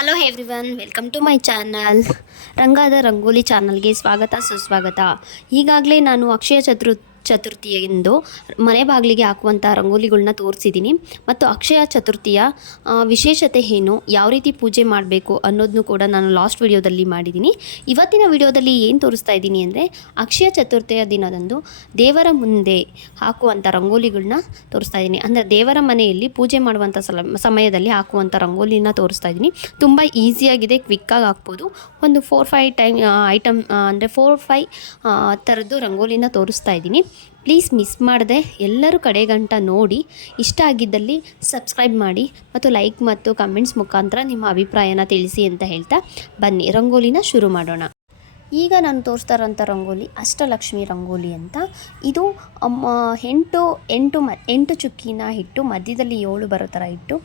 Hello everyone welcome to my channel ರಂಗಾದ rangoli ಚಾನಲ್ಗೆ ಸ್ವಾಗತ, ಸುಸ್ವಾಗತ. ಈಗಾಗಲೇ ನಾನು ಅಕ್ಷಯ ಚತುರ್ ಚತುರ್ಥಿಯಂದು ಮನೆ ಬಾಗಿಲಿಗೆ ಹಾಕುವಂಥ ರಂಗೋಲಿಗಳನ್ನ ತೋರಿಸಿದ್ದೀನಿ ಮತ್ತು ಅಕ್ಷಯ ಚತುರ್ಥಿಯ ವಿಶೇಷತೆ ಏನು, ಯಾವ ರೀತಿ ಪೂಜೆ ಮಾಡಬೇಕು ಅನ್ನೋದನ್ನು ಕೂಡ ನಾನು ಲಾಸ್ಟ್ ವಿಡಿಯೋದಲ್ಲಿ ಮಾಡಿದ್ದೀನಿ ಇವತ್ತಿನ ವಿಡಿಯೋದಲ್ಲಿ ಏನು ತೋರಿಸ್ತಾ ಇದ್ದೀನಿ ಅಂದರೆ, ಅಕ್ಷಯ ಚತುರ್ಥಿಯ ದಿನದಂದು ದೇವರ ಮುಂದೆ ಹಾಕುವಂಥ ರಂಗೋಲಿಗಳನ್ನ ತೋರಿಸ್ತಾ ಇದ್ದೀನಿ. ಅಂದರೆ ದೇವರ ಮನೆಯಲ್ಲಿ ಪೂಜೆ ಮಾಡುವಂಥ ಸಲ, ಸಮಯದಲ್ಲಿ ಹಾಕುವಂಥ ರಂಗೋಲಿನ ತೋರಿಸ್ತಾ ಇದ್ದೀನಿ. ತುಂಬ ಈಸಿಯಾಗಿದೆ ಕ್ವಿಕ್ಕಾಗಿ ಹಾಕ್ಬೋದು. ಒಂದು ಫೋರ್ ಫೈ ಟೈಮ್ ಐಟಮ್ ಅಂದರೆ ಫೋರ್ ಫೈ ಥರದ್ದು ರಂಗೋಲಿನ ತೋರಿಸ್ತಾ ಇದ್ದೀನಿ. ಪ್ಲೀಸ್ ಮಿಸ್ ಮಾಡದೆ ಎಲ್ಲರೂ ಕಡೆಗಂಟ ನೋಡಿ, ಇಷ್ಟ ಆಗಿದ್ದಲ್ಲಿ ಸಬ್ಸ್ಕ್ರೈಬ್ ಮಾಡಿ ಮತ್ತು ಲೈಕ್ ಮತ್ತು ಕಮೆಂಟ್ಸ್ ಮುಖಾಂತರ ನಿಮ್ಮ ಅಭಿಪ್ರಾಯನ ತಿಳಿಸಿ ಅಂತ ಹೇಳ್ತಾ ಬನ್ನಿ. ರಂಗೋಲಿನ ಶುರು ಮಾಡೋಣ. ಈಗ ನಾನು ತೋರಿಸ್ತಾ ಇರೋಂಥ ರಂಗೋಲಿ, ಅಷ್ಟಲಕ್ಷ್ಮಿ ರಂಗೋಲಿ ಅಂತ. ಇದು ಎಂಟು ಎಂಟು ಮ, ಎಂಟು ಚುಕ್ಕಿನ ಹಿಟ್ಟು, ಮಧ್ಯದಲ್ಲಿ ಏಳು ಬರೋ ಥರ ಇಟ್ಟು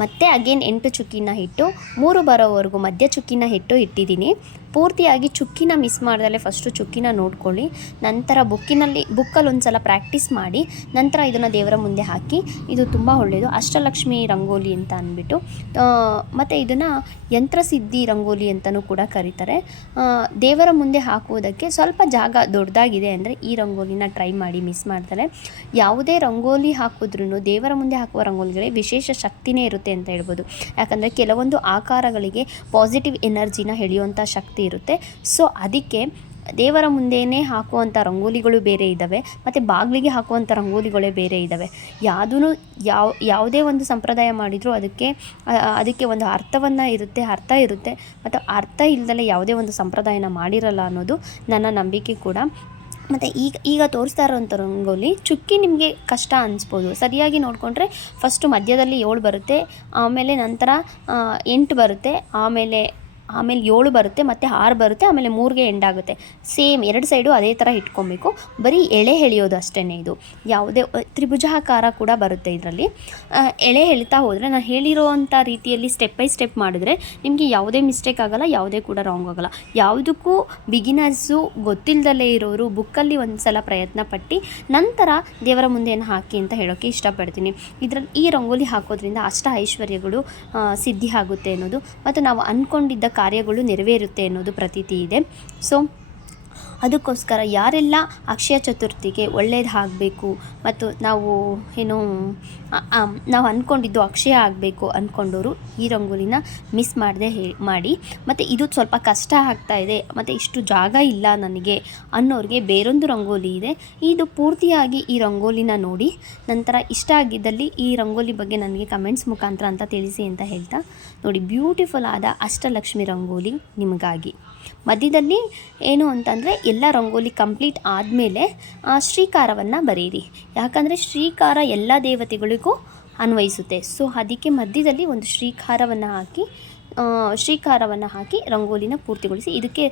ಮತ್ತು ಅಗೇನ್ ಎಂಟು ಚುಕ್ಕಿನ ಹಿಟ್ಟು, ಮೂರು ಬರೋವರೆಗೂ ಮಧ್ಯ ಚುಕ್ಕಿನ ಹಿಟ್ಟು ಇಟ್ಟಿದ್ದೀನಿ. ಪೂರ್ತಿಯಾಗಿ ಚುಕ್ಕಿನ ಮಿಸ್ ಮಾಡಿದಲೆ ಫಸ್ಟು ಚುಕ್ಕಿನ ನೋಡ್ಕೊಳ್ಳಿ. ನಂತರ ಬುಕ್ಕಿನಲ್ಲಿ, ಬುಕ್ಕಲ್ಲಿ ಒಂದು ಸಲ ಪ್ರಾಕ್ಟೀಸ್ ಮಾಡಿ, ನಂತರ ಇದನ್ನು ದೇವರ ಮುಂದೆ ಹಾಕಿ, ಇದು ತುಂಬ ಒಳ್ಳೆಯದು ಅಷ್ಟಲಕ್ಷ್ಮಿ ರಂಗೋಲಿ ಅಂತ ಅಂದ್ಬಿಟ್ಟು ಮತ್ತು ಇದನ್ನು ಯಂತ್ರಸಿದ್ಧಿ ರಂಗೋಲಿ ಅಂತಲೂ ಕೂಡ ಕರೀತಾರೆ. ದೇವರ ಮುಂದೆ ಹಾಕುವುದಕ್ಕೆ ಸ್ವಲ್ಪ ಜಾಗ ದೊಡ್ಡದಾಗಿದೆ ಅಂದರೆ ಈ ರಂಗೋಲಿನ ಟ್ರೈ ಮಾಡಿ ಮಿಸ್ ಮಾಡ್ತಾರೆ ಯಾವುದೇ ರಂಗೋಲಿ ಹಾಕಿದ್ರೂ ದೇವರ ಮುಂದೆ ಹಾಕುವ ರಂಗೋಲಿಗಳಿಗೆ ವಿಶೇಷ ಶಕ್ತಿನೇ ಇರುತ್ತೆ ಅಂತ ಹೇಳ್ಬೋದು. ಯಾಕಂದರೆ ಕೆಲವೊಂದು ಆಕಾರಗಳಿಗೆ ಪಾಸಿಟಿವ್ ಎನರ್ಜಿನ ಎಳೆಯುವಂಥ ಶಕ್ತಿ ಇರುತ್ತೆ. ಸೊ ಅದಕ್ಕೆ ದೇವರ ಮುಂದೆಯೇ ಹಾಕುವಂಥ ರಂಗೋಲಿಗಳು ಬೇರೆ ಇದ್ದಾವೆ ಮತ್ತು ಬಾಗಿಲಿಗೆ ಹಾಕುವಂಥ ರಂಗೋಲಿಗಳೇ ಬೇರೆ ಇದ್ದಾವೆ ಯಾವುದೂ ಯಾವ, ಯಾವುದೇ ಒಂದು ಸಂಪ್ರದಾಯ ಮಾಡಿದರೂ ಅದಕ್ಕೆ ಅದಕ್ಕೆ ಒಂದು ಅರ್ಥವನ್ನು ಇರುತ್ತೆ, ಅರ್ಥ ಇರುತ್ತೆ. ಮತ್ತು ಅರ್ಥ ಇಲ್ಲದಲೇ ಯಾವುದೇ ಒಂದು ಸಂಪ್ರದಾಯನ ಮಾಡಿರಲ್ಲ ಅನ್ನೋದು ನನ್ನ ನಂಬಿಕೆ ಕೂಡ. ಮತ್ತು ಈಗ ಈಗ ತೋರಿಸ್ತಾ ಇರೋವಂಥ ರಂಗೋಲಿ ಚುಕ್ಕಿ ನಿಮಗೆ ಕಷ್ಟ ಅನಿಸ್ಬೋದು. ಸರಿಯಾಗಿ ನೋಡಿಕೊಂಡ್ರೆ ಫಸ್ಟು ಮಧ್ಯದಲ್ಲಿ ಏಳು ಬರುತ್ತೆ, ಆಮೇಲೆ ನಂತರ ಎಂಟು ಬರುತ್ತೆ, ಆಮೇಲೆ ಆಮೇಲೆ ಏಳು ಬರುತ್ತೆ, ಮತ್ತು ಆರು ಬರುತ್ತೆ, ಆಮೇಲೆ ಮೂರಿಗೆ ಎಂಡ್ ಆಗುತ್ತೆ ಸೇಮ್ ಎರಡು ಸೈಡು ಅದೇ ಥರ ಇಟ್ಕೊಬೇಕು. ಬರೀ ಎಳೆ ಎಳೆಯೋದು ಅಷ್ಟೇ ಇದು. ಯಾವುದೇ ತ್ರಿಭುಜಾಕಾರ ಕೂಡ ಬರುತ್ತೆ ಇದರಲ್ಲಿ. ಎಳೆ ಎಳಿತಾ ಹೋದರೆ ನಾನು ಹೇಳಿರೋವಂಥ ರೀತಿಯಲ್ಲಿ ಸ್ಟೆಪ್ ಬೈ ಸ್ಟೆಪ್ ಮಾಡಿದ್ರೆ ನಿಮಗೆ ಯಾವುದೇ ಮಿಸ್ಟೇಕ್ ಆಗೋಲ್ಲ, ಯಾವುದೇ ಕೂಡ ರಾಂಗ್ ಆಗೋಲ್ಲ. ಯಾವುದಕ್ಕೂ ಬಿಗಿನರ್ಸು ಗೊತ್ತಿಲ್ಲದಲೇ ಇರೋರು ಬುಕ್ಕಲ್ಲಿ ಒಂದು ಸಲ ಪ್ರಯತ್ನ ಪಟ್ಟು ನಂತರ ದೇವರ ಮುಂದೆಯನ್ನು ಹಾಕಿ ಅಂತ ಹೇಳೋಕ್ಕೆ ಇಷ್ಟಪಡ್ತೀನಿ. ಇದರಲ್ಲಿ ಈ ರಂಗೋಲಿ ಹಾಕೋದ್ರಿಂದ ಅಷ್ಟ ಐಶ್ವರ್ಯಗಳು ಸಿದ್ಧಿ ಆಗುತ್ತೆ ಅನ್ನೋದು. ಮತ್ತು ನಾವು ಅಂದ್ಕೊಂಡಿದ್ದ ಕಾರ್ಯಗಳು ನೆರವೇರುತ್ತೆ ಅನ್ನೋದು ಪ್ರತೀತಿ ಇದೆ. ಸೊ ಅದಕ್ಕೋಸ್ಕರ ಯಾರೆಲ್ಲ ಅಕ್ಷಯ ಚತುರ್ಥಿಗೆ ಒಳ್ಳೇದಾಗಬೇಕು ಮತ್ತು ನಾವು ಏನು ನಾವು ಅಂದ್ಕೊಂಡಿದ್ದು ಅಕ್ಷಯ ಆಗಬೇಕು ಅಂದ್ಕೊಂಡವರು ಈ ರಂಗೋಲಿನ ಮಿಸ್ ಮಾಡದೆ ಹೇ, ಮಾಡಿ. ಮತ್ತು ಇದು ಸ್ವಲ್ಪ ಕಷ್ಟ ಆಗ್ತಾ ಇದೆ, ಮತ್ತು ಇಷ್ಟು ಜಾಗ ಇಲ್ಲ ನನಗೆ ಅನ್ನೋರಿಗೆ ಬೇರೊಂದು ರಂಗೋಲಿ ಇದೆ. ಇದು ಪೂರ್ತಿಯಾಗಿ ಈ ರಂಗೋಲಿನ ನೋಡಿ, ನಂತರ ಇಷ್ಟ ಆಗಿದ್ದಲ್ಲಿ ಈ ರಂಗೋಲಿ ಬಗ್ಗೆ ನನಗೆ ಕಮೆಂಟ್ಸ್ ಮುಖಾಂತರ ಅಂತ ತಿಳಿಸಿ ಅಂತ ಹೇಳ್ತಾ ನೋಡಿ ಬ್ಯೂಟಿಫುಲ್ ಆದ ಅಷ್ಟಲಕ್ಷ್ಮಿ ರಂಗೋಲಿ ನಿಮಗಾಗಿ. ಮಧ್ಯದಲ್ಲಿ ಏನು ಅಂತಂದರೆ ಎಲ್ಲ ರಂಗೋಲಿ ಕಂಪ್ಲೀಟ್ ಆದಮೇಲೆ ಶ್ರೀಕಾರವನ್ನು ಬರೀರಿ. ಯಾಕಂದರೆ ಶ್ರೀಕಾರ ಎಲ್ಲ ದೇವತೆಗಳಿಗೂ ಅನ್ವಯಿಸುತ್ತೆ. ಸೊ ಅದಕ್ಕೆ ಮಧ್ಯದಲ್ಲಿ ಒಂದು ಶ್ರೀಕಾರವನ್ನು ಹಾಕಿ ಆ, ಶ್ರೀಕಾರವನ್ನು ಹಾಕಿ ರಂಗೋಲಿನ ಪೂರ್ತಿಗೊಳಿಸಿ. ಇದಕ್ಕೆ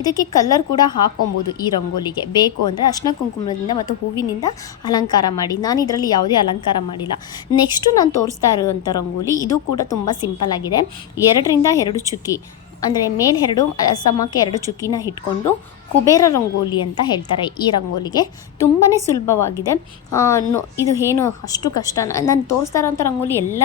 ಇದಕ್ಕೆ ಕಲರ್ ಕೂಡ ಹಾಕೊಬೋದು ಈ ರಂಗೋಲಿಗೆ. ಬೇಕು ಅಂದರೆ ಅರ್ಶಿನ ಕುಂಕುಮದಿಂದ ಮತ್ತು ಹೂವಿನಿಂದ ಅಲಂಕಾರ ಮಾಡಿ. ನಾನು ಇದರಲ್ಲಿ ಯಾವುದೇ ಅಲಂಕಾರ ಮಾಡಿಲ್ಲ. ನೆಕ್ಸ್ಟು ನಾನು ತೋರಿಸ್ತಾ ಇರುವಂಥ ರಂಗೋಲಿ ಇದು ಕೂಡ ತುಂಬ ಸಿಂಪಲ್ ಆಗಿದೆ. ಎರಡರಿಂದ ಎರಡು ಚುಕ್ಕಿ. ಅಂದರೆ ಮೇಲೆ ಎರಡು ಅ, ಸಮಕ್ಕೆ ಎರಡು ಚುಕ್ಕಿನ ಇಟ್ಕೊಂಡು ಕುಬೇರ ರಂಗೋಲಿ ಅಂತ ಹೇಳ್ತಾರೆ ಈ ರಂಗೋಲಿಗೆ. ತುಂಬಾ ಸುಲಭವಾಗಿದೆ. ಇದು ಏನು ಅಷ್ಟು ಕಷ್ಟ ನಾನು ತೋರಿಸ್ತಾ ಇರೋಂಥ ರಂಗೋಲಿ ಎಲ್ಲ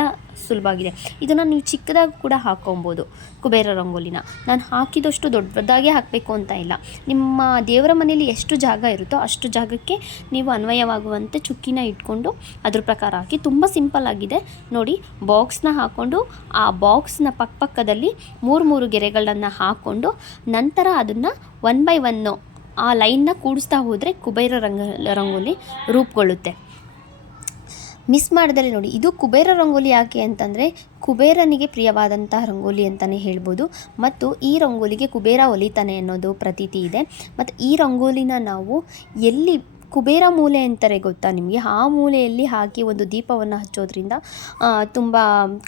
ಸುಲಭ ಆಗಿದೆ ಇದನ್ನು ನೀವು ಚಿಕ್ಕದಾಗಿ ಕೂಡ ಹಾಕೊಬೋದು ಕುಬೇರ ರಂಗೋಲಿನ. ನಾನು ಹಾಕಿದಷ್ಟು ದೊಡ್ಡದಾಗೆ ಹಾಕಬೇಕು ಅಂತ ಇಲ್ಲ. ನಿಮ್ಮ ದೇವರ ಮನೆಯಲ್ಲಿ ಎಷ್ಟು ಜಾಗ ಇರುತ್ತೋ ಅಷ್ಟು ಜಾಗಕ್ಕೆ ನೀವು ಅನ್ವಯವಾಗುವಂತೆ ಚುಕ್ಕಿನ ಇಟ್ಕೊಂಡು ಅದ್ರ ಪ್ರಕಾರ ಹಾಕಿ. ತುಂಬ ಸಿಂಪಲ್ ಆಗಿದೆ. ನೋಡಿ, ಬಾಕ್ಸ್ನ ಹಾಕ್ಕೊಂಡು ಆ ಬಾಕ್ಸ್ನ ಪಕ್ಕಪಕ್ಕದಲ್ಲಿ ಮೂರು ಮೂರು ಗೆರೆಗಳನ್ನು ಹಾಕ್ಕೊಂಡು ನಂತರ ಅದನ್ನು ಒನ್ ಬೈ ಒನ್ನು ಆ ಲೈನ್ನ ಕೂಡಿಸ್ತಾ ಹೋದರೆ ಕುಬೇರ ರಂಗ, ರಂಗೋಲಿ ರೂಪುಗೊಳ್ಳುತ್ತೆ. ಮಿಸ್ ಮಾಡ್ದಲೆ ನೋಡಿ, ಇದು ಕುಬೇರ ರಂಗೋಲಿ ಯಾಕೆ ಅಂತಂದರೆ, ಕುಬೇರನಿಗೆ ಪ್ರಿಯವಾದಂತಹ ರಂಗೋಲಿ ಅಂತಲೇ ಹೇಳ್ಬೋದು. ಮತ್ತು ಈ ರಂಗೋಲಿಗೆ ಕುಬೇರ ಒಲಿತಾನೆ ಅನ್ನೋದು ಪ್ರತೀತಿ ಇದೆ. ಮತ್ತು ಈ ರಂಗೋಲಿನ ನಾವು ಎಲ್ಲಿ ಕುಬೇರ ಮೂಲೆ ಅಂತಾರೆ ಗೊತ್ತಾ ನಿಮಗೆ? ಆ ಮೂಲೆಯಲ್ಲಿ ಹಾಕಿ ಒಂದು ದೀಪವನ್ನು ಹಚ್ಚೋದ್ರಿಂದ ತುಂಬ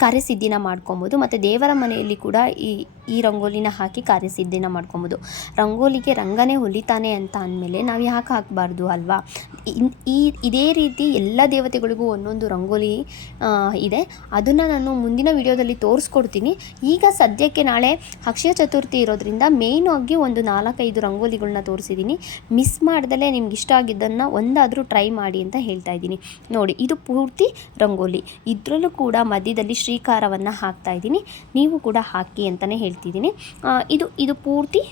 ಕಾರ್ಯಸಿದ್ಧಿನ ಮಾಡ್ಕೊಬೋದು. ಮತ್ತು ದೇವರ ಮನೆಯಲ್ಲಿ ಕೂಡ ಈ ಈ ರಂಗೋಲಿನ ಹಾಕಿ ಕಾರ್ಯಸಿದ್ಧಿನ ಮಾಡ್ಕೊಬೋದು. ರಂಗೋಲಿಗೆ ರಂಗನೇ ಹೊಲಿತಾನೆ ಅಂತ ಅಂದಮೇಲೆ ನಾವು ಯಾಕೆ ಹಾಕಬಾರ್ದು ಅಲ್ವಾ? ಈ ಇದೇ ರೀತಿ ಎಲ್ಲ ದೇವತೆಗಳಿಗೂ ಒಂದೊಂದು ರಂಗೋಲಿ ಇದೆ. ಅದನ್ನು ನಾನು ಮುಂದಿನ ವಿಡಿಯೋದಲ್ಲಿ ತೋರಿಸ್ಕೊಡ್ತೀನಿ. ಈಗ ಸದ್ಯಕ್ಕೆ ನಾಳೆ ಅಕ್ಷಯ ಚತುರ್ಥಿ ಇರೋದ್ರಿಂದ ಮೇಯ್ನ್ ಆಗಿ ಒಂದು ನಾಲ್ಕೈದು ರಂಗೋಲಿಗಳನ್ನ ತೋರಿಸಿದ್ದೀನಿ ಮಿಸ್ ಮಾಡ್ದಲೇ ನಿಮ್ಗೆ ಇಷ್ಟ ಆಗಿದ್ದನ್ನು ಒಂದಾದರೂ ಟ್ರೈ ಮಾಡಿ ಅಂತ ಹೇಳ್ತಾ ಇದ್ದೀನಿ. ನೋಡಿ, ಇದು ಪೂರ್ತಿ ರಂಗೋಲಿ. ಇದರಲ್ಲೂ ಕೂಡ ಮಧ್ಯದಲ್ಲಿ ಶ್ರೀಕಾರವನ್ನು ಹಾಕ್ತಾ ಇದ್ದೀನಿ. ನೀವು ಕೂಡ ಹಾಕಿ ಅಂತಲೇ ಹೇಳ್ತಿದ್ದೀನಿ. ಇದು ಇದು ಪೂರ್ತಿ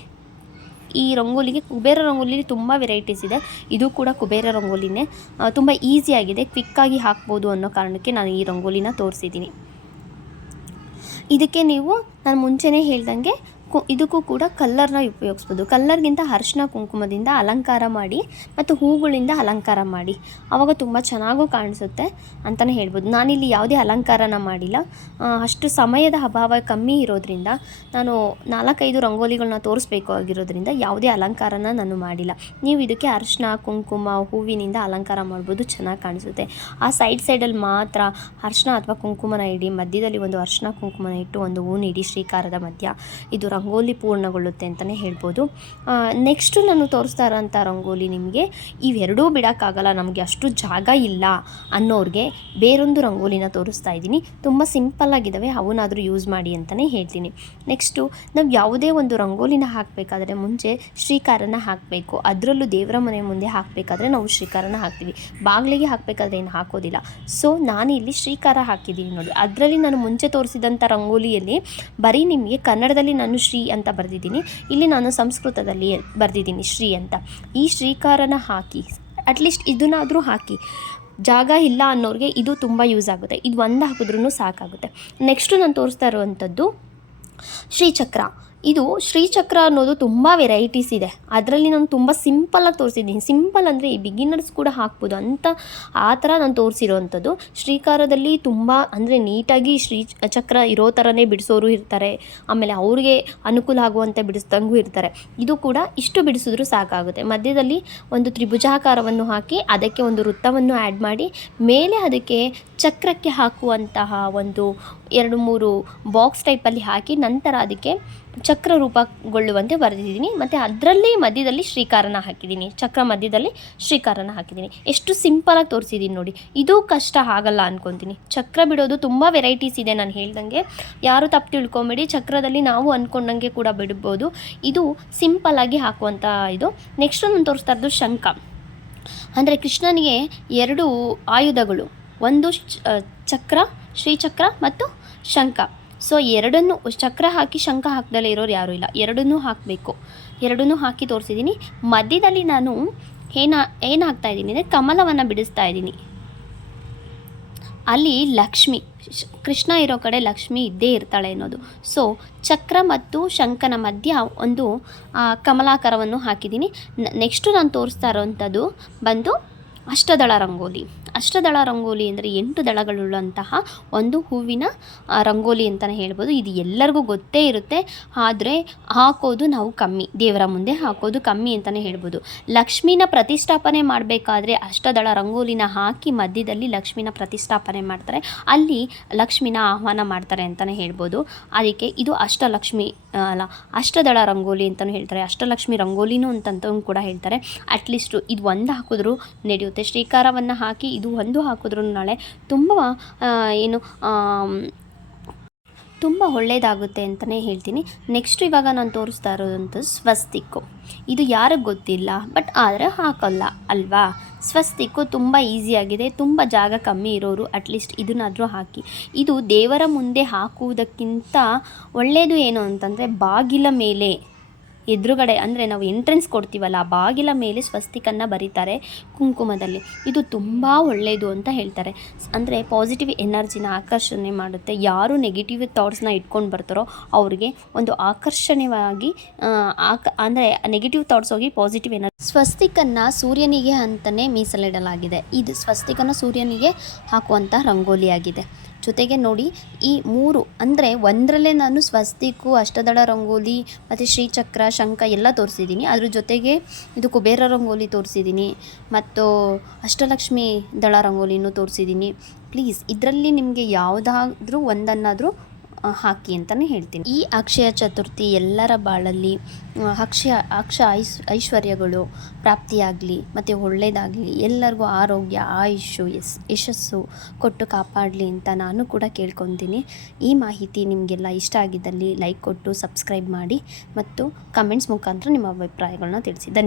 ಈ ರಂಗೋಲಿಗೆ ಕುಬೇರ ರಂಗೋಲಿಲಿ ತುಂಬ ವೆರೈಟೀಸ್ ಇದೆ. ಇದು ಕೂಡ ಕುಬೇರ ರಂಗೋಲಿನೇ. ತುಂಬ ಈಸಿಯಾಗಿದೆ ಕ್ವಿಕ್ಕಾಗಿ ಹಾಕ್ಬೋದು ಅನ್ನೋ ಕಾರಣಕ್ಕೆ ನಾನು ಈ ರಂಗೋಲಿನ ತೋರಿಸಿದ್ದೀನಿ. ಇದಕ್ಕೆ ನೀವು ನಾನು ಮುಂಚೆನೇ ಹೇಳ್ದಂಗೆ ಇದಕ್ಕೂ ಕೂಡ ಕಲ್ಲರ್ನ ಉಪಯೋಗಿಸ್ಬೋದು. ಕಲ್ಲರ್ಗಿಂತ ಅರಿಶಿನ ಕುಂಕುಮದಿಂದ ಅಲಂಕಾರ ಮಾಡಿ ಮತ್ತು ಹೂಗಳಿಂದ ಅಲಂಕಾರ ಮಾಡಿ. ಆವಾಗ ತುಂಬ ಚೆನ್ನಾಗೂ ಕಾಣಿಸುತ್ತೆ ಅಂತಲೇ ಹೇಳ್ಬೋದು. ನಾನಿಲ್ಲಿ ಯಾವುದೇ ಅಲಂಕಾರನ ಮಾಡಿಲ್ಲ. ಅಷ್ಟು ಸಮಯದ ಅಭಾವ ಕಮ್ಮಿ ಇರೋದ್ರಿಂದ ನಾನು ನಾಲ್ಕೈದು ರಂಗೋಲಿಗಳನ್ನ ತೋರಿಸ್ಬೇಕು ಆಗಿರೋದ್ರಿಂದ ಯಾವುದೇ ಅಲಂಕಾರನ ನಾನು ಮಾಡಿಲ್ಲ. ನೀವು ಇದಕ್ಕೆ ಅರಿಶಿನ, ಕುಂಕುಮ, ಹೂವಿನಿಂದ ಅಲಂಕಾರ ಮಾಡ್ಬೋದು. ಚೆನ್ನಾಗಿ ಕಾಣಿಸುತ್ತೆ. ಆ ಸೈಡ್ ಸೈಡಲ್ಲಿ ಮಾತ್ರ ಅರಿಶಿನ ಅಥವಾ ಕುಂಕುಮನ ಇಡಿ, ಮಧ್ಯದಲ್ಲಿ ಒಂದು ಅರಿಶಿನ, ಕುಂಕುಮನ ಇಟ್ಟು ಒಂದು ಹೂ ಇಡಿ ಶ್ರೀಕಾರದ ಮಧ್ಯ. ಇದು ರಂಗೋಲಿ ಪೂರ್ಣಗೊಳ್ಳುತ್ತೆ ಅಂತಲೇ ಹೇಳ್ಬೋದು. ನೆಕ್ಸ್ಟು ನಾನು ತೋರಿಸ್ತಾ ಇರೋಂಥ ರಂಗೋಲಿ ನಿಮಗೆ, ಇವೆರಡೂ ಬಿಡೋಕ್ಕಾಗಲ್ಲ, ನಮಗೆ ಅಷ್ಟು ಜಾಗ ಇಲ್ಲ ಅನ್ನೋರಿಗೆ ಬೇರೊಂದು ರಂಗೋಲಿನ ತೋರಿಸ್ತಾ ಇದ್ದೀನಿ. ತುಂಬ ಸಿಂಪಲ್ ಆಗಿದ್ದಾವೆ ಅವನ್ನಾದರೂ ಯೂಸ್ ಮಾಡಿ ಅಂತಲೇ ಹೇಳ್ತೀನಿ. ನೆಕ್ಸ್ಟು ನಾವು ಯಾವುದೇ ಒಂದು ರಂಗೋಲಿನ ಹಾಕಬೇಕಾದ್ರೆ ಮುಂಚೆ ಶ್ರೀಕಾರನ ಹಾಕಬೇಕು. ಅದರಲ್ಲೂ ದೇವರ ಮನೆ ಮುಂದೆ ಹಾಕಬೇಕಾದ್ರೆ ನಾವು ಶ್ರೀಕಾರನ ಹಾಕ್ತೀವಿ. ಬಾಗಿಲಿಗೆ ಹಾಕಬೇಕಾದ್ರೆ ಏನು ಹಾಕೋದಿಲ್ಲ. ಸೊ ನಾನು ಇಲ್ಲಿ ಶ್ರೀಕಾರ ಹಾಕಿದ್ದೀನಿ ನೋಡಿ. ಅದರಲ್ಲಿ ನಾನು ಮುಂಚೆ ತೋರಿಸಿದಂಥ ರಂಗೋಲಿಯಲ್ಲಿ ಬರೀ ನಿಮಗೆ ಕನ್ನಡದಲ್ಲಿ ನಾನು ಶ್ರೀ ಅಂತ ಬರೆದಿದ್ದೀನಿ. ಇಲ್ಲಿ ನಾನು ಸಂಸ್ಕೃತದಲ್ಲಿ ಬರೆದಿದ್ದೀನಿ ಶ್ರೀ ಅಂತ. ಈ ಶ್ರೀಕಾರನ ಹಾಕಿ ಅಟ್ಲೀಸ್ಟ್ ಇದನ್ನಾದರೂ ಹಾಕಿ, ಜಾಗ ಇಲ್ಲ ಅನ್ನೋರಿಗೆ ಇದು ತುಂಬ ಯೂಸ್ ಆಗುತ್ತೆ. ಇದು ಒಂದು ಹಾಕಿದ್ರೂ ಸಾಕಾಗುತ್ತೆ. ನೆಕ್ಸ್ಟು ನಾನು ತೋರಿಸ್ತಾ ಇರುವಂಥದ್ದು ಶ್ರೀಚಕ್ರ. ಇದು ಶ್ರೀಚಕ್ರ ಅನ್ನೋದು ತುಂಬ ವೆರೈಟೀಸ್ ಇದೆ. ಅದರಲ್ಲಿ ನಾನು ತುಂಬ ಸಿಂಪಲಾಗಿ ತೋರಿಸಿದ್ದೀನಿ. ಸಿಂಪಲ್ ಅಂದರೆ ಈ ಬಿಗಿನರ್ಸ್ ಕೂಡ ಹಾಕ್ಬೋದು ಅಂತ ಆ ಥರ ನಾನು ತೋರಿಸಿರೋವಂಥದ್ದು ಶ್ರೀಕಾರದಲ್ಲಿ ತುಂಬ ಅಂದರೆ ನೀಟಾಗಿ ಶ್ರೀ ಚಕ್ರ ಇರೋ ಥರನೇ ಬಿಡಿಸೋರು ಇರ್ತಾರೆ. ಆಮೇಲೆ ಅವ್ರಿಗೆ ಅನುಕೂಲ ಆಗುವಂತೆ ಬಿಡಿಸ್ದಂಗೂ ಇರ್ತಾರೆ. ಇದು ಕೂಡ ಇಷ್ಟು ಬಿಡಿಸಿದ್ರು ಸಾಕಾಗುತ್ತೆ. ಮಧ್ಯದಲ್ಲಿ ಒಂದು ತ್ರಿಭುಜಾಕಾರವನ್ನು ಹಾಕಿ ಅದಕ್ಕೆ ಒಂದು ವೃತ್ತವನ್ನು ಆ್ಯಡ್ ಮಾಡಿ, ಮೇಲೆ ಅದಕ್ಕೆ ಚಕ್ರಕ್ಕೆ ಹಾಕುವಂತಹ ಒಂದು ಎರಡು ಮೂರು ಬಾಕ್ಸ್ ಟೈಪಲ್ಲಿ ಹಾಕಿ ನಂತರ ಅದಕ್ಕೆ ಚಕ್ರ ರೂಪಗೊಳ್ಳುವಂತೆ ಬರೆದಿದ್ದೀನಿ. ಮತ್ತು ಅದರಲ್ಲಿ ಮಧ್ಯದಲ್ಲಿ ಶ್ರೀಕಾರನ ಹಾಕಿದ್ದೀನಿ. ಚಕ್ರ ಮಧ್ಯದಲ್ಲಿ ಶ್ರೀಕಾರನ ಹಾಕಿದ್ದೀನಿ. ಎಷ್ಟು ಸಿಂಪಲಾಗಿ ತೋರಿಸಿದ್ದೀನಿ ನೋಡಿ. ಇದು ಕಷ್ಟ ಆಗಲ್ಲ ಅಂದ್ಕೊತೀನಿ ಚಕ್ರ ಬಿಡೋದು ತುಂಬ ವೆರೈಟೀಸ್ ಇದೆ ನಾನು ಹೇಳ್ದಂಗೆ. ಯಾರು ತಪ್ಪು ತಿಳ್ಕೊಂಬೇಡಿ. ಚಕ್ರದಲ್ಲಿ ನಾವು ಅಂದ್ಕೊಂಡಂಗೆ ಕೂಡ ಬಿಡ್ಬೋದು. ಇದು ಸಿಂಪಲಾಗಿ ಹಾಕುವಂಥ ಇದು. ನೆಕ್ಸ್ಟ್ ನಾನು ತೋರಿಸ್ತಾ ಇರೋದು ಶಂಖ. ಅಂದರೆ ಕೃಷ್ಣನಿಗೆ ಎರಡು ಆಯುಧಗಳು. ಒಂದು ಚಕ್ರ, ಶ್ರೀಚಕ್ರ ಮತ್ತು ಶಂಖ. ಸೊ ಎರಡನ್ನು ಚಕ್ರ ಹಾಕಿ ಶಂಖ ಹಾಕ್ದಲ್ಲೇ ಇರೋರು ಯಾರೂ ಇಲ್ಲ. ಎರಡನ್ನೂ ಹಾಕಬೇಕು. ಎರಡನ್ನೂ ಹಾಕಿ ತೋರಿಸಿದ್ದೀನಿ ಮಧ್ಯದಲ್ಲಿ ನಾನು ಏನ ಏನು ಹಾಕ್ತಾ ಇದ್ದೀನಿ ಅಂದರೆ ಕಮಲವನ್ನು ಬಿಡಿಸ್ತಾ ಇದ್ದೀನಿ. ಅಲ್ಲಿ ಲಕ್ಷ್ಮಿ, ಕೃಷ್ಣ ಇರೋ ಕಡೆ ಲಕ್ಷ್ಮಿ ಇದ್ದೇ ಇರ್ತಾಳೆ ಅನ್ನೋದು. ಸೊ ಚಕ್ರ ಮತ್ತು ಶಂಖನ ಮಧ್ಯ ಒಂದು ಕಮಲಾಕಾರವನ್ನು ಹಾಕಿದ್ದೀನಿ ನೆಕ್ಸ್ಟು ನಾನು ತೋರಿಸ್ತಾ ಇರೋವಂಥದ್ದು ಬಂದು ಅಷ್ಟದಳ ರಂಗೋಲಿ. ಅಷ್ಟದಳ ರಂಗೋಲಿ ಅಂದರೆ ಎಂಟು ದಳಗಳುಳ್ಳಂತಹ ಒಂದು ಹೂವಿನ ರಂಗೋಲಿ ಅಂತಲೇ ಹೇಳ್ಬೋದು. ಇದು ಎಲ್ಲರಿಗೂ ಗೊತ್ತೇ ಇರುತ್ತೆ. ಆದರೆ ಹಾಕೋದು ನಾವು ಕಮ್ಮಿ. ದೇವರ ಮುಂದೆ ಹಾಕೋದು ಕಮ್ಮಿ ಅಂತಲೇ ಹೇಳ್ಬೋದು. ಲಕ್ಷ್ಮಿನ ಪ್ರತಿಷ್ಠಾಪನೆ ಮಾಡಬೇಕಾದ್ರೆ ಅಷ್ಟದಳ ರಂಗೋಲಿನ ಹಾಕಿ ಮಧ್ಯದಲ್ಲಿ ಲಕ್ಷ್ಮಿನ ಪ್ರತಿಷ್ಠಾಪನೆ ಮಾಡ್ತಾರೆ. ಅಲ್ಲಿ ಲಕ್ಷ್ಮಿನ ಆಹ್ವಾನ ಮಾಡ್ತಾರೆ ಅಂತಲೇ ಹೇಳ್ಬೋದು. ಅದಕ್ಕೆ ಇದು ಅಷ್ಟಲಕ್ಷ್ಮಿ ಅಲ್ಲ, ಅಷ್ಟದಳ ರಂಗೋಲಿ ಅಂತಲೂ ಹೇಳ್ತಾರೆ. ಅಷ್ಟಲಕ್ಷ್ಮಿ ರಂಗೋಲಿನೂ ಅಂತಂತೂ ಕೂಡ ಹೇಳ್ತಾರೆ. ಅಟ್ಲೀಸ್ಟು ಇದು ಒಂದು ಹಾಕಿದ್ರು ನಡೆಯುತ್ತೆ. ಶ್ರೀಕಾರವನ್ನು ಹಾಕಿ ಇದು ಒಂದು ಹಾಕಿದ್ರು ನಾಳೆ ತುಂಬ ಏನು ತುಂಬ ಒಳ್ಳೆಯದಾಗುತ್ತೆ ಅಂತಲೇ ಹೇಳ್ತೀನಿ. ನೆಕ್ಸ್ಟ್ ಇವಾಗ ನಾನು ತೋರಿಸ್ತಾ ಇರೋದಂಥದ್ದು ಸ್ವಸ್ತಿಕ್ಕು. ಇದು ಯಾರಿಗೆ ಗೊತ್ತಿಲ್ಲ, ಬಟ್ ಆದರೆ ಹಾಕಲ್ಲ, ಅಲ್ವಾ? ಸ್ವಸ್ತಿಕ್ಕು ತುಂಬ ಈಸಿಯಾಗಿದೆ ತುಂಬ ಜಾಗ ಕಮ್ಮಿ ಇರೋರು ಅಟ್ಲೀಸ್ಟ್ ಇದನ್ನಾದರೂ ಹಾಕಿ. ಇದು ದೇವರ ಮುಂದೆ ಹಾಕುವುದಕ್ಕಿಂತ ಒಳ್ಳೆಯದು ಏನು ಅಂತಂದರೆ ಬಾಗಿಲ ಮೇಲೆ ಎದುರುಗಡೆ ಅಂದರೆ ನಾವು ಎಂಟ್ರೆನ್ಸ್ ಕೊಡ್ತೀವಲ್ಲ, ಆ ಬಾಗಿಲ ಮೇಲೆ ಸ್ವಸ್ತಿಕನ್ನು ಬರೀತಾರೆ ಕುಂಕುಮದಲ್ಲಿ. ಇದು ತುಂಬ ಒಳ್ಳೆಯದು ಅಂತ ಹೇಳ್ತಾರೆ. ಅಂದರೆ ಪಾಸಿಟಿವ್ ಎನರ್ಜಿನ ಆಕರ್ಷಣೆ ಮಾಡುತ್ತೆ. ಯಾರು ನೆಗೆಟಿವ್ ಥಾಟ್ಸ್ನ ಇಟ್ಕೊಂಡು ಬರ್ತಾರೋ ಅವ್ರಿಗೆ ಒಂದು ಆಕರ್ಷಣೀಯವಾಗಿ ಆಕ, ಅಂದರೆ ನೆಗೆಟಿವ್ ಥಾಟ್ಸ್ ಹೋಗಿ ಪಾಸಿಟಿವ್ ಎನರ್ಜಿ ಸ್ವಸ್ತಿಕನ್ನು ಸೂರ್ಯನಿಗೆ ಅಂತಲೇ ಮೀಸಲಿಡಲಾಗಿದೆ. ಇದು ಸ್ವಸ್ತಿಕನ್ನು ಸೂರ್ಯನಿಗೆ ಹಾಕುವಂಥ ರಂಗೋಲಿಯಾಗಿದೆ. ಜೊತೆಗೆ ನೋಡಿ, ಈ ಮೂರು, ಅಂದರೆ ಒಂದರಲ್ಲೇ ನಾನು ಸ್ವಸ್ತಿಕು, ಅಷ್ಟದಳ ರಂಗೋಲಿ, ಮತ್ತು ಶ್ರೀಚಕ್ರ, ಶಂಖ ಎಲ್ಲ ತೋರಿಸಿದ್ದೀನಿ. ಅದ್ರ ಜೊತೆಗೆ ಇದು ಕುಬೇರ ರಂಗೋಲಿ ತೋರಿಸಿದ್ದೀನಿ. ಮತ್ತು ಅಷ್ಟಲಕ್ಷ್ಮಿ ದಳ ರಂಗೋಲಿನೂ ತೋರಿಸಿದ್ದೀನಿ. ಪ್ಲೀಸ್, ಇದರಲ್ಲಿ ನಿಮಗೆ ಯಾವುದಾದ್ರೂ ಒಂದನ್ನಾದರೂ ಹಾಕಿ ಅಂತಲೇ ಹೇಳ್ತೀನಿ. ಈ ಅಕ್ಷಯ ಚತುರ್ಥಿ ಎಲ್ಲರ ಬಾಳಲ್ಲಿ ಅಕ್ಷಯ ಅಕ್ಷ ಐಸ್, ಐಶ್ವರ್ಯಗಳು ಪ್ರಾಪ್ತಿಯಾಗಲಿ, ಮತ್ತು ಒಳ್ಳೆಯದಾಗಲಿ ಎಲ್ಲರಿಗೂ ಆರೋಗ್ಯ ಆಯುಷು ಯಶಸ್ಸು ಕೊಟ್ಟು ಕಾಪಾಡಲಿ ಅಂತ ನಾನು ಕೂಡ ಕೇಳ್ಕೊತೀನಿ. ಈ ಮಾಹಿತಿ ನಿಮಗೆಲ್ಲ ಇಷ್ಟ ಆಗಿದ್ದಲ್ಲಿ ಲೈಕ್ ಕೊಟ್ಟು, ಸಬ್ಸ್ಕ್ರೈಬ್ ಮಾಡಿ, ಮತ್ತು ಕಮೆಂಟ್ಸ್ ಮುಖಾಂತರ ನಿಮ್ಮ ಅಭಿಪ್ರಾಯಗಳನ್ನ ತಿಳಿಸಿ. ಧನ್ಯವಾದ